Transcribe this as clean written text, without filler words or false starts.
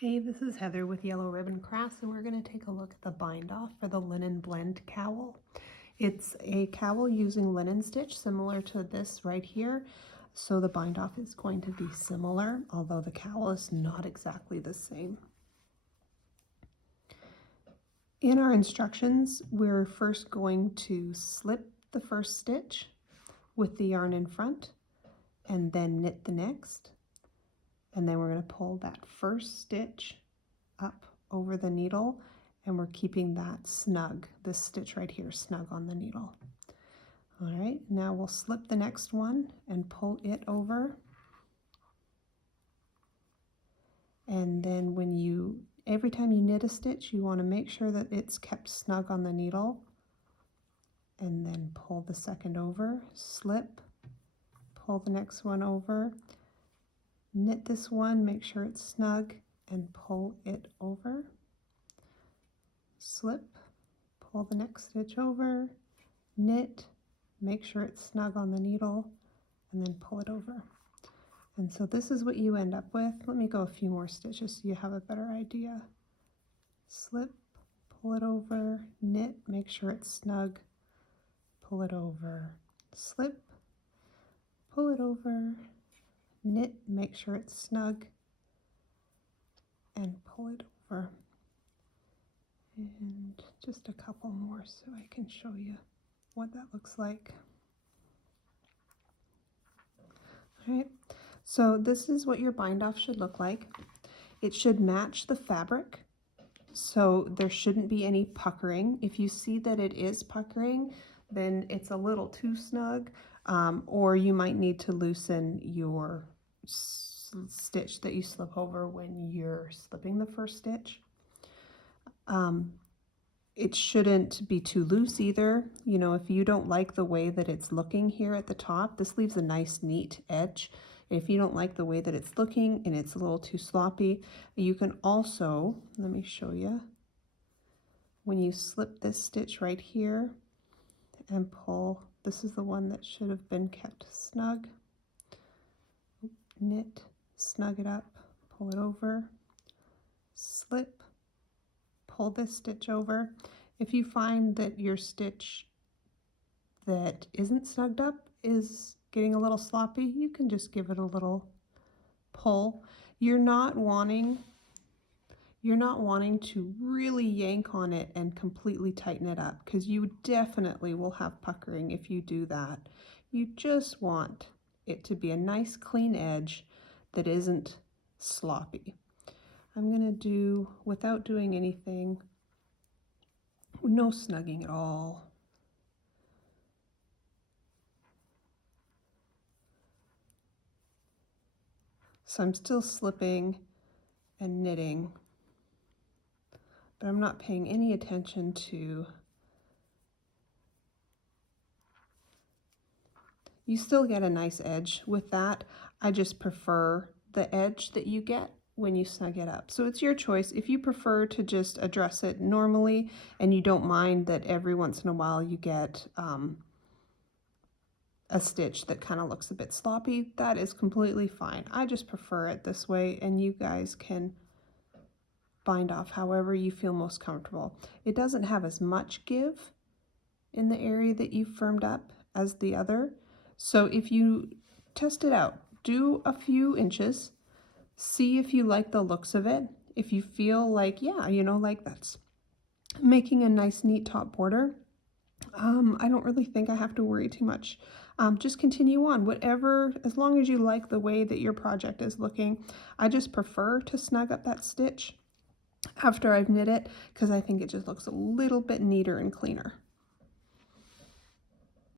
Hey, this is Heather with Yellow Ribbon Crafts, and we're going to take a look at the bind off for the linen blend cowl. It's a cowl using linen stitch similar to this right here. So the bind off is going to be similar, although the cowl is not exactly the same. In our instructions, we're first going to slip the first stitch with the yarn in front and then knit the next. And then we're going to pull that first stitch up over the needle, and we're keeping that snug, this stitch right here, snug on the needle. All right, now we'll slip the next one and pull it over. And then every time you knit a stitch, you want to make sure that it's kept snug on the needle. And then pull the second over, slip, pull the next one over, knit this one, make sure it's snug, and pull it over, slip, pull the next stitch over, knit, make sure it's snug on the needle, and then pull it over. And so this is what you end up with. Let me go a few more stitches so you have a better idea. Slip, pull it over, knit, make sure it's snug, pull it over, slip, pull it over, knit, make sure it's snug, and pull it over. And just a couple more so I can show you what that looks like. All right, so this is what your bind off should look like. It should match the fabric, so there shouldn't be any puckering. If you see that it is puckering, then it's a little too snug, or you might need to loosen your stitch that you slip over when you're slipping the first stitch. It shouldn't be too loose either. You know, if you don't like the way that it's looking here at the top, this leaves a nice neat edge. If you don't like the way that it's looking and it's a little too sloppy, you can also, let me show you, when you slip this stitch right here and pull, this is the one that should have been kept snug, knit, snug it up, pull it over, slip, pull this stitch over. If you find that your stitch that isn't snugged up is getting a little sloppy, you can just give it a little pull. You're not wanting to really yank on it and completely tighten it up, because you definitely will have puckering if you do that. You just want it to be a nice clean edge that isn't sloppy. I'm going to do, without doing anything, no snugging at all. So I'm still slipping and knitting, but I'm not paying any attention to, you still get a nice edge with that. I just prefer the edge that you get when you snug it up. So it's your choice. If you prefer to just address it normally and you don't mind that every once in a while you get a stitch that kind of looks a bit sloppy, that is completely fine. I just prefer it this way, and you guys can bind off however you feel most comfortable. It doesn't have as much give in the area that you firmed up as the other. So if you test it out, do a few inches, see if you like the looks of it. If you feel like, yeah, you know, like that's making a nice neat top border, I don't really think I have to worry too much. Just continue on, whatever, as long as you like the way that your project is looking. I just prefer to snug up that stitch after I've knit it, because I think it just looks a little bit neater and cleaner.